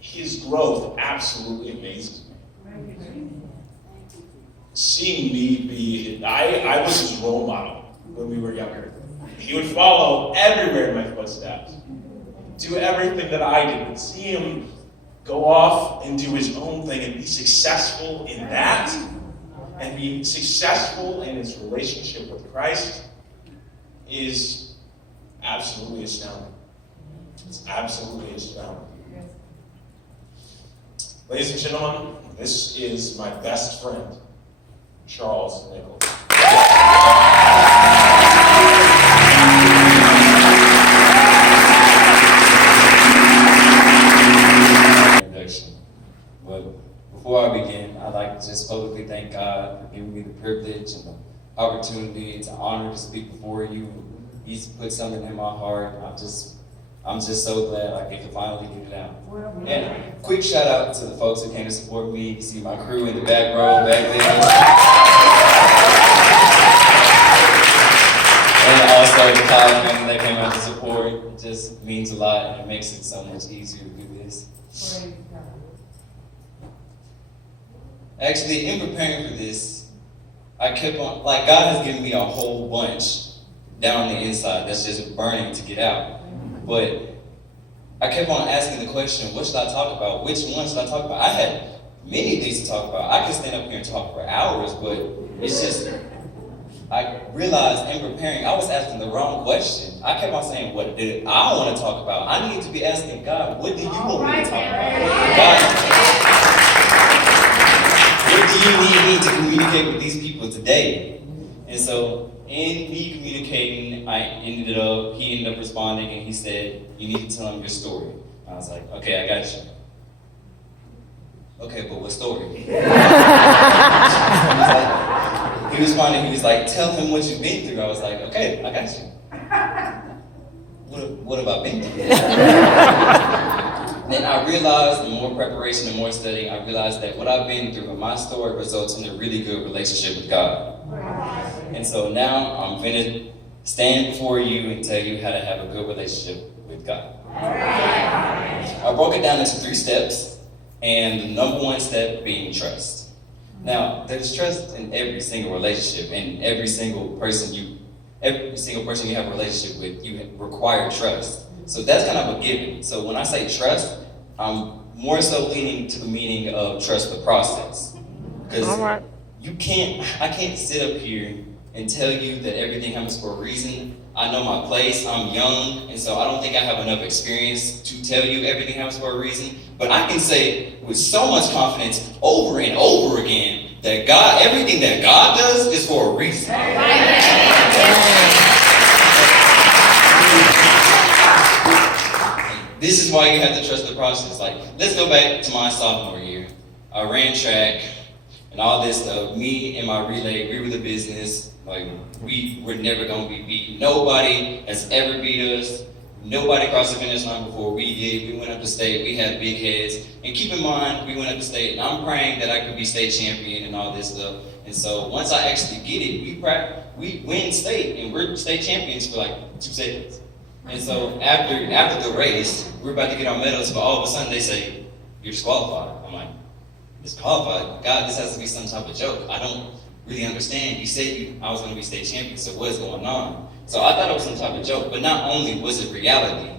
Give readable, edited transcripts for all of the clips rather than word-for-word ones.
his growth absolutely amazes me. Seeing me be, I was his role model when we were younger. He would follow everywhere in my footsteps, do everything that I did, but see him go off and do his own thing and be successful in that, and be successful in his relationship with Christ is absolutely astounding. It's absolutely astounding. Ladies and gentlemen, this is my best friend, Charles Nichols. But before I begin, I'd like to just publicly thank God for giving me the privilege and the opportunity. It's an honor to speak before you. He's put something in my heart. I'm just so glad I get to finally get it out. And quick shout out to the folks who came to support me. You see my crew in the back row back there. And also the college family that came out to support. It just means a lot, and it makes it so much easier to do this. Actually, in preparing for this, I kept on, like, God has given me a whole bunch down the inside that's just burning to get out. But I kept on asking the question, what should I talk about? Which one should I talk about? I had many things to talk about. I could stand up here and talk for hours, but it's just, I realized in preparing, I was asking the wrong question. I kept on saying, what did I want to talk about? I need to be asking God, what do you want me to talk about? God, what do you need me to communicate with these people today? And so, in me communicating, he ended up responding, and he said, you need to tell him your story. I was like, okay, I got you. Okay, but what story? He responded, he was like, tell him what you've been through. I was like, okay, I got you. What have I been through? Then I realized, the more preparation and more studying, I realized that what I've been through, my story results in a really good relationship with God. And so now I'm going to stand before you and tell you how to have a good relationship with God. I broke it down into 3 steps, and the number 1 step being trust. Now, there's trust in every single relationship, and every single person you have a relationship with, you require trust. So that's kind of a given. So when I say trust, I'm more so leaning to the meaning of trust the process. Because I can't sit up here and tell you that everything happens for a reason. I know my place, I'm young, and so I don't think I have enough experience to tell you everything happens for a reason. But I can say with so much confidence over and over again that everything that God does is for a reason. This is why you have to trust the process. Like, let's go back to my sophomore year. I ran track and all this stuff. Me and my relay, we were the business. Like, we were never going to be beat. Nobody has ever beat us. Nobody crossed the finish line before we did. We went up to state. We had big heads. And keep in mind, we went up to state, and I'm praying that I could be state champion and all this stuff. And so once I actually get it, we win state, and we're state champions for like 2 seconds. And so after the race, we're about to get our medals, but all of a sudden they say, you're disqualified. I'm like, disqualified? God, this has to be some type of joke. I don't really understand. You said I was going to be state champion, so what is going on? So I thought it was some type of joke, but not only was it reality,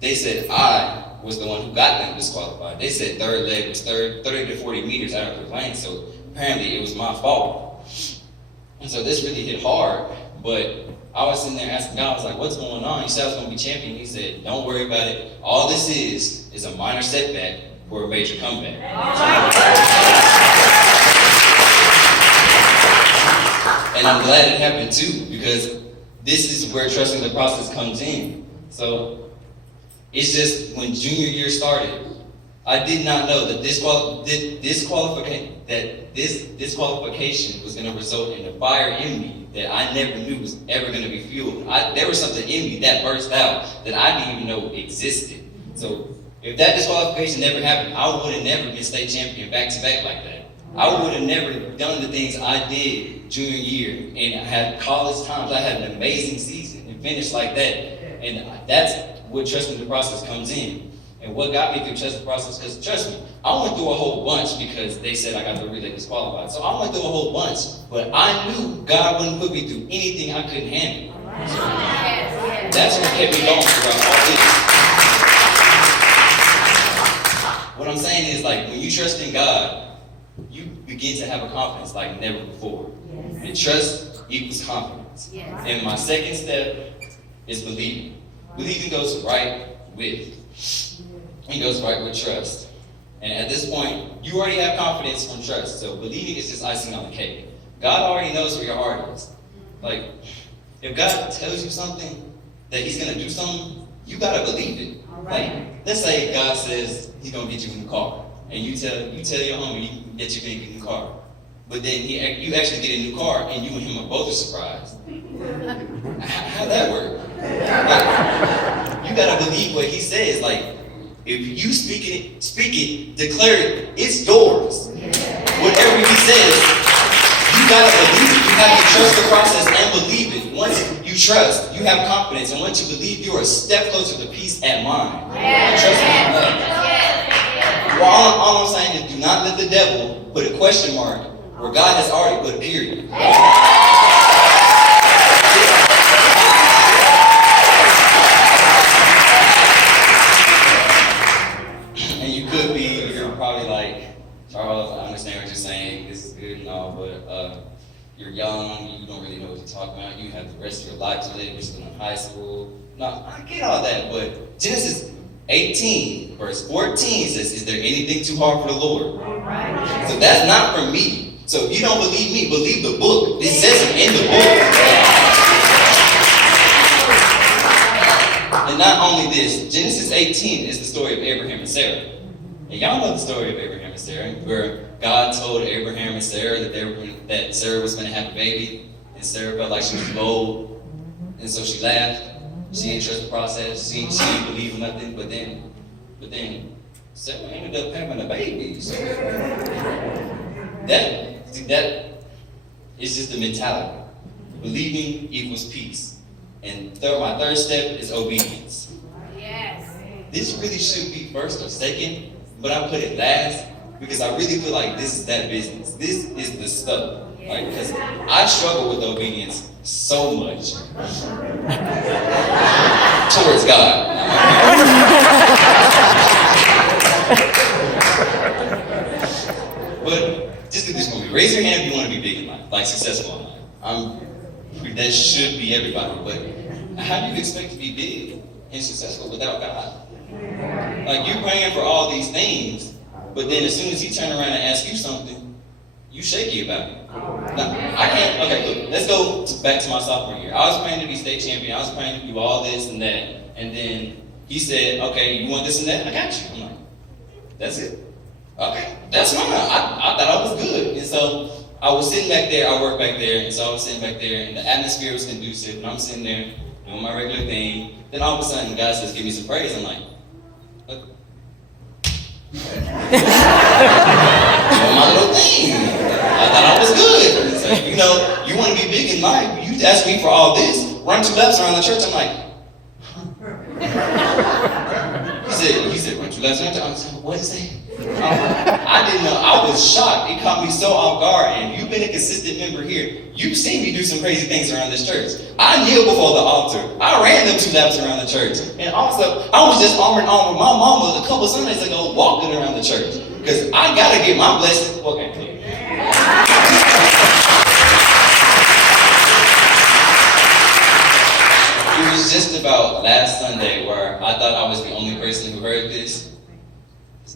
they said I was the one who got them disqualified. They said third leg was 30 to 40 meters out of the lane, so apparently it was my fault. And so this really hit hard, but I was sitting there asking God, I was like, what's going on? He said I was going to be champion. He said, don't worry about it. All this is a minor setback for a major comeback. And I'm glad it happened too, because this is where trusting the process comes in. So it's just when junior year started, I did not know that this disqualification was going to result in a fire in me that I never knew was ever going to be fueled. There was something in me that burst out that I didn't even know existed. So if that disqualification never happened, I would have never been state champion back-to-back like that. I would have never done the things I did junior year, and I had college times. I had an amazing season and finished like that. And that's what trusting the process comes in. And what got me through trust the process, because trust me, I went through a whole bunch because they said I got the relay disqualified. So I went through a whole bunch, but I knew God wouldn't put me through anything I couldn't handle. So that's what kept me going throughout all this. What I'm saying is, like, when you trust in God, you begin to have a confidence like never before. And trust equals confidence. And my second step is believing. Believing goes right with. It goes right with trust. And at this point, you already have confidence from trust. So believing is just icing on the cake. God already knows where your heart is. Like, if God tells you something, that he's going to do something, you got to believe it. Like, let's say God says he's going to get you a new car. And you tell your homie that you're going to get a new car. But then you actually get a new car, and you and him are both surprised. How'd that work? Like, you got to believe what he says. Like, if you speak it, declare it, it's yours. Whatever he says, you gotta believe it. You have to trust the process and believe it. Once you trust, you have confidence, and once you believe, you are a step closer to peace at mind. Trust in God. Well, all I'm saying is, do not let the devil put a question mark where God has already put a period. You're probably like, Charles, I understand what you're saying, this is good and all, but you're young, you don't really know what you're talking about, you have the rest of your life to live, you're still in high school. No, I get all that, but Genesis 18, verse 14 says, is there anything too hard for the Lord? So that's not from me. So if you don't believe me, believe the book. It says it in the book. And not only this, Genesis 18 is the story of Abraham and Sarah. And y'all know the story of Abraham and Sarah, where God told Abraham and Sarah that Sarah was going to have a baby, and Sarah felt like she was bold, and so she laughed. She didn't trust the process. She didn't believe in nothing. But then Sarah ended up having a baby. So that is just the mentality. Believing equals peace. And my third step is obedience. This really should be first or second, but I put it last because I really feel like this is that business. This is the stuff. Like, because I struggle with obedience so much towards God. But just do this for me. Raise your hand if you want to be big in life, like successful in life. That should be everybody. But how do you expect to be big and successful without God? Like, you're praying for all these things, but then as soon as he turn around and ask you something, you shaky about it. Now, I can't, okay, look, let's go back to my sophomore year. I was praying to be state champion. I was praying to do all this and that. And then he said, okay, you want this and that? I got you. I'm like, that's it? Okay, that's fine. I thought I was good. And so I was sitting back there, I worked back there, and so I was sitting back there, and the atmosphere was conducive, and I'm sitting there doing my regular thing. Then all of a sudden, God says, give me some praise. I'm like, look. Doing my little thing. I thought I was good. It's like, you know, you want to be big in life. You ask me for all this, run 2 laps around the church. I'm like, he said, run 2 laps around the church. I was like, what is that? I didn't know. I was shocked. It caught me so off guard. And you've been a consistent member here. You've seen me do some crazy things around this church. I kneel before the altar. I ran them 2 laps around the church. And also, I was just arm in arm with my mama a couple Sundays ago walking around the church. Because I got to get my blessing. Okay. It was just about last Sunday where I thought I was the only person who heard this.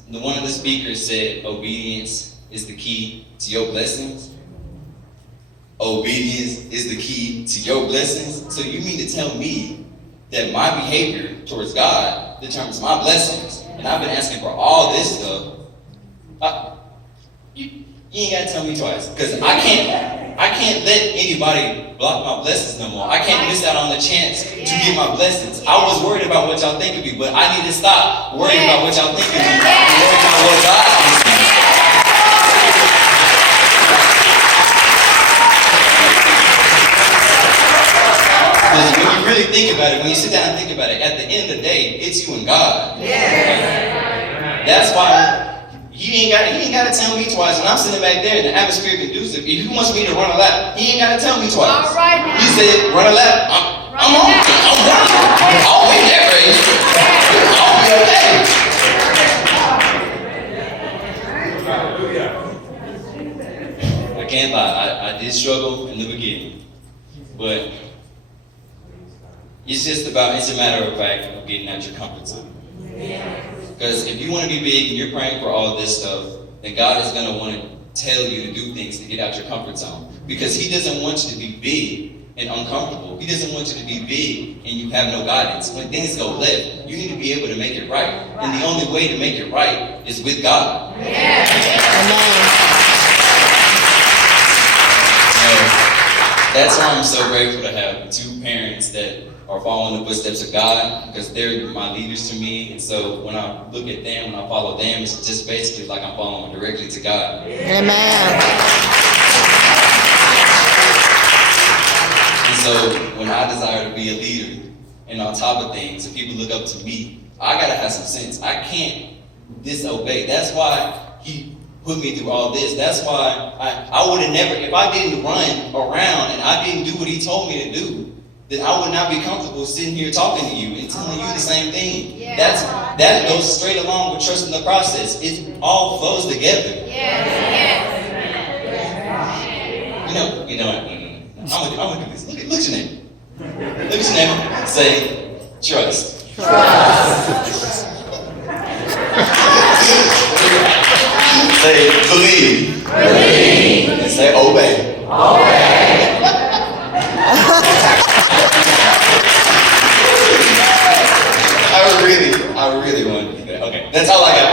One of the speakers said, obedience is the key to your blessings. Obedience is the key to your blessings. So you mean to tell me that my behavior towards God determines my blessings? And I've been asking for all this stuff. You ain't gotta tell me twice, because I can't let anybody block my blessings no more. I can't miss out on the chance to get my blessings. I was worried about what y'all think of me, but I need to stop worrying about what y'all think of me and worry about what God thinks of me. Because when you really really think about it, when you sit down and think about it, at the end of the day, it's you and God. Yes. That's why he ain't got to tell me twice. When I'm sitting back there, the atmosphere conducive. If he wants me to run a lap, he ain't got to tell me twice. All right now. He said, run a lap. I'm on. I'm running. I'll win that race. I'll be okay. I can't lie. I did struggle in the beginning, but it's a matter of fact of getting out your comfort zone. Because if you want to be big and you're praying for all this stuff, then God is going to want to tell you to do things to get out your comfort zone. Because He doesn't want you to be big and uncomfortable. He doesn't want you to be big and you have no guidance. When things go left, you need to be able to make it right. And the only way to make it right is with God. Yes. That's why I'm so grateful to have two parents that are following the footsteps of God, because they're my leaders to me. And so when I look at them, when I follow them, it's just basically like I'm following directly to God. Amen. And so when I desire to be a leader and on top of things, and people look up to me, I gotta have some sense. I can't disobey. That's why He put me through all this. That's why I would have never, if I didn't run around and I didn't do what He told me to do, then I would not be comfortable sitting here talking to you and telling you the same thing. Yeah. That goes straight along with trusting the process. It all flows together. Yes. You know what? I'm gonna do this. Look at your neighbor. Look at your neighbor. Say, trust. Say, believe. And say, obey. I really want to do that. Okay, that's all I got.